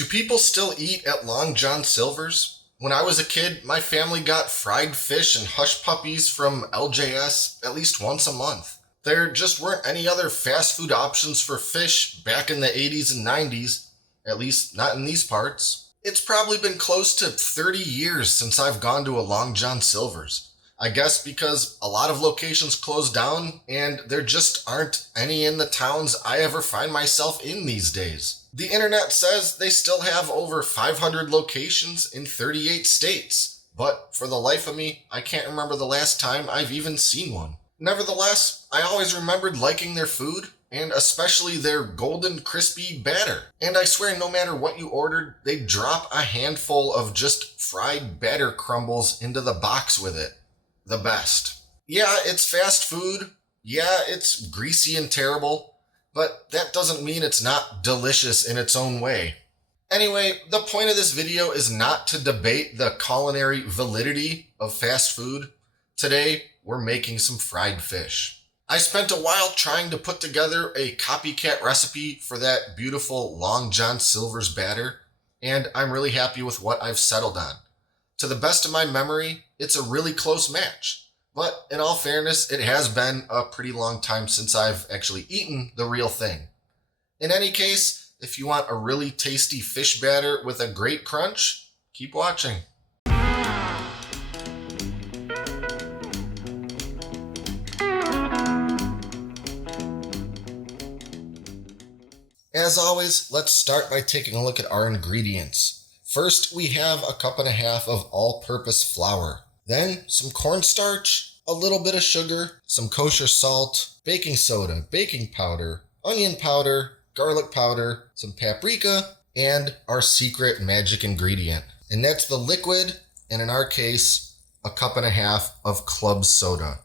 Do people still eat at Long John Silver's? When I was a kid, my family got fried fish and hush puppies from LJS at least once a month. There just weren't any other fast food options for fish back in the 80s and 90s, at least not in these parts. It's probably been close to 30 years since I've gone to a Long John Silver's. I guess because a lot of locations closed down and there just aren't any in the towns I ever find myself in these days. The internet says they still have over 500 locations in 38 states, but for the life of me, I can't remember the last time I've even seen one. Nevertheless, I always remembered liking their food, and especially their golden crispy batter. And I swear no matter what you ordered, they'd drop a handful of just fried batter crumbles into the box with it. The best. Yeah, it's fast food. Yeah, it's greasy and terrible, but that doesn't mean it's not delicious in its own way. Anyway, the point of this video is not to debate the culinary validity of fast food. Today, we're making some fried fish. I spent a while trying to put together a copycat recipe for that beautiful Long John Silver's batter, and I'm really happy with what I've settled on. To the best of my memory, it's a really close match. But in all fairness, it has been a pretty long time since I've actually eaten the real thing. In any case, if you want a really tasty fish batter with a great crunch, keep watching. As always, let's start by taking a look at our ingredients. First, we have a cup and a half of all-purpose flour. Then, some cornstarch, a little bit of sugar, some kosher salt, baking soda, baking powder, onion powder, garlic powder, some paprika, and our secret magic ingredient. And that's the liquid, and in our case, a cup and a half of club soda.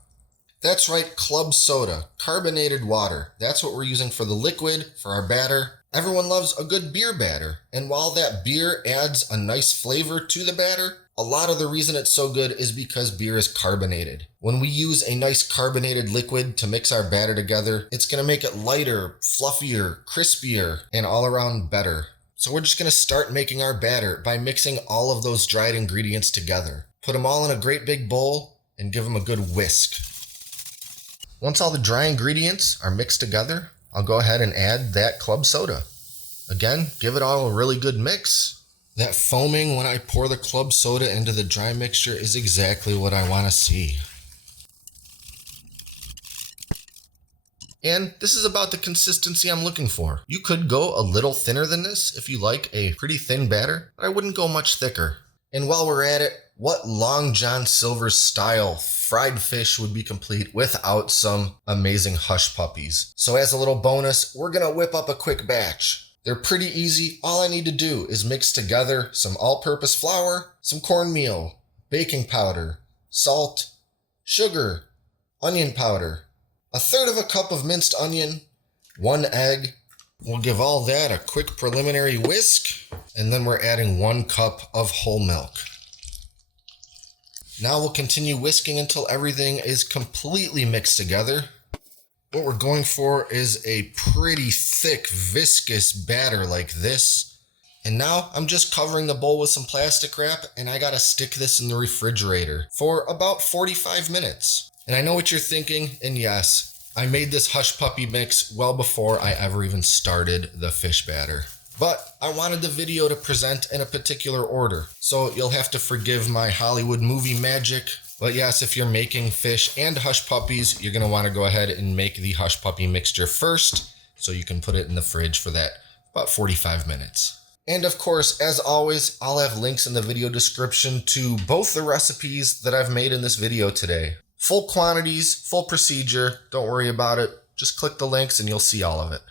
That's right, club soda, carbonated water. That's what we're using for the liquid, for our batter. Everyone loves a good beer batter, and while that beer adds a nice flavor to the batter, a lot of the reason it's so good is because beer is carbonated. When we use a nice carbonated liquid to mix our batter together, it's going to make it lighter, fluffier, crispier, and all around better. So we're just going to start making our batter by mixing all of those dried ingredients together. Put them all in a great big bowl and give them a good whisk. Once all the dry ingredients are mixed together, I'll go ahead and add that club soda. Again, give it all a really good mix. That foaming when I pour the club soda into the dry mixture is exactly what I want to see. And this is about the consistency I'm looking for. You could go a little thinner than this if you like a pretty thin batter, but I wouldn't go much thicker. And while we're at it, what Long John Silver's style fried fish would be complete without some amazing hush puppies? So as a little bonus, we're gonna whip up a quick batch. They're pretty easy. All I need to do is mix together some all-purpose flour, some cornmeal, baking powder, salt, sugar, onion powder, a third of a cup of minced onion, 1 egg. We'll give all that a quick preliminary whisk, and then we're adding 1 cup of whole milk. Now we'll continue whisking until everything is completely mixed together. What we're going for is a pretty thick, viscous batter like this. And now I'm just covering the bowl with some plastic wrap, and I gotta stick this in the refrigerator for about 45 minutes. And I know what you're thinking, and yes, I made this hush puppy mix well before I ever even started the fish batter. But I wanted the video to present in a particular order, so you'll have to forgive my Hollywood movie magic. But yes, if you're making fish and hush puppies, you're gonna wanna go ahead and make the hush puppy mixture first, so you can put it in the fridge for that about 45 minutes. And of course, as always, I'll have links in the video description to both the recipes that I've made in this video today. Full quantities, full procedure, don't worry about it. Just click the links and you'll see all of it.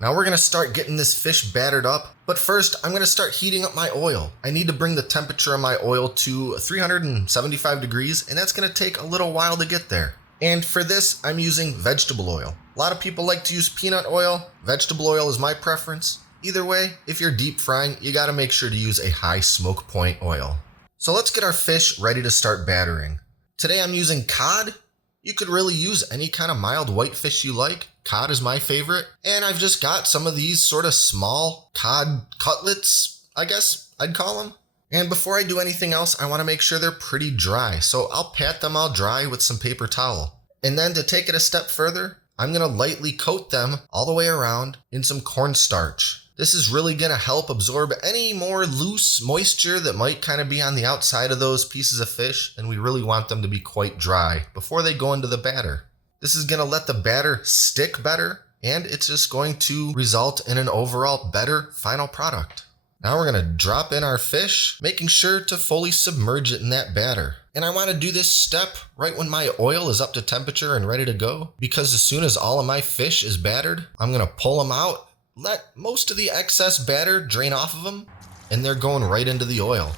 Now we're gonna start getting this fish battered up, but first I'm gonna start heating up my oil. I need to bring the temperature of my oil to 375 degrees, and that's gonna take a little while to get there. And for this, I'm using vegetable oil. A lot of people like to use peanut oil. Vegetable oil is my preference. Either way, if you're deep frying, you gotta make sure to use a high smoke point oil. So let's get our fish ready to start battering. Today I'm using cod. You could really use any kind of mild white fish you like. Cod is my favorite. And I've just got some of these sort of small cod cutlets, I guess I'd call them. And before I do anything else, I want to make sure they're pretty dry. So I'll pat them all dry with some paper towel. And then to take it a step further, I'm going to lightly coat them all the way around in some cornstarch. This is really going to help absorb any more loose moisture that might kind of be on the outside of those pieces of fish, and we really want them to be quite dry before they go into the batter. This is going to let the batter stick better, and it's just going to result in an overall better final product. Now we're going to drop in our fish, making sure to fully submerge it in that batter. And I want to do this step right when my oil is up to temperature and ready to go, because as soon as all of my fish is battered, I'm going to pull them out, let most of the excess batter drain off of them, and they're going right into the oil.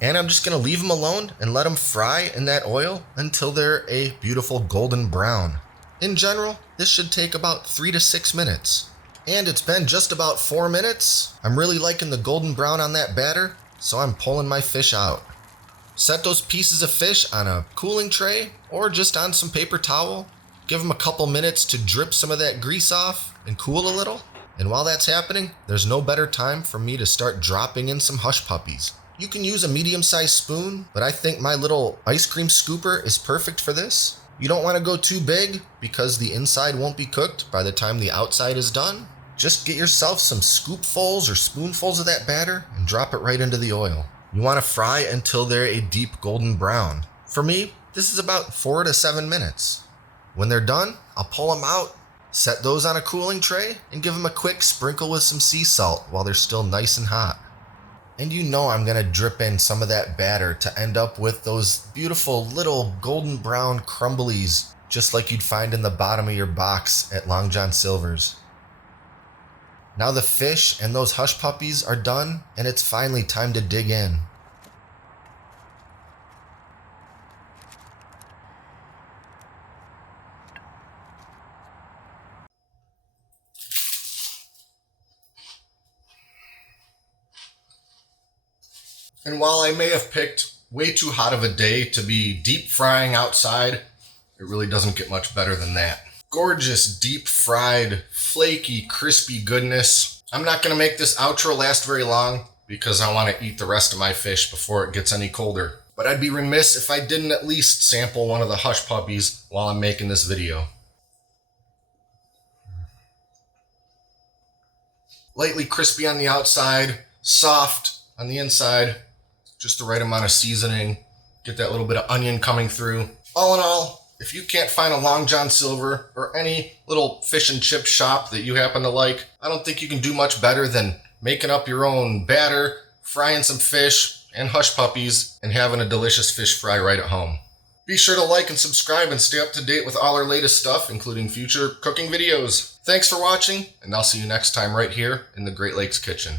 And I'm just going to leave them alone and let them fry in that oil until they're a beautiful golden brown. In general, this should take about 3 to 6 minutes. And it's been just about 4 minutes. I'm really liking the golden brown on that batter, so I'm pulling my fish out. Set those pieces of fish on a cooling tray or just on some paper towel. Give them a couple minutes to drip some of that grease off and cool a little. And while that's happening, there's no better time for me to start dropping in some hush puppies. You can use a medium-sized spoon, but I think my little ice cream scooper is perfect for this. You don't want to go too big because the inside won't be cooked by the time the outside is done. Just get yourself some scoopfuls or spoonfuls of that batter and drop it right into the oil. You want to fry until they're a deep golden brown. For me, this is about 4 to 7 minutes. When they're done, I'll pull them out, set those on a cooling tray, and give them a quick sprinkle with some sea salt while they're still nice and hot. And you know I'm going to drip in some of that batter to end up with those beautiful little golden brown crumblies, just like you'd find in the bottom of your box at Long John Silver's. Now the fish and those hush puppies are done, and it's finally time to dig in. And while I may have picked way too hot of a day to be deep frying outside, it really doesn't get much better than that. Gorgeous, deep fried, flaky, crispy goodness. I'm not going to make this outro last very long because I want to eat the rest of my fish before it gets any colder. But I'd be remiss if I didn't at least sample one of the hush puppies while I'm making this video. Lightly crispy on the outside, soft on the inside, just the right amount of seasoning. Get that little bit of onion coming through. All in all, if you can't find a Long John Silver or any little fish and chip shop that you happen to like, I don't think you can do much better than making up your own batter, frying some fish and hush puppies, and having a delicious fish fry right at home. Be sure to like and subscribe and stay up to date with all our latest stuff, including future cooking videos. Thanks for watching, and I'll see you next time right here in the Great Lakes Kitchen.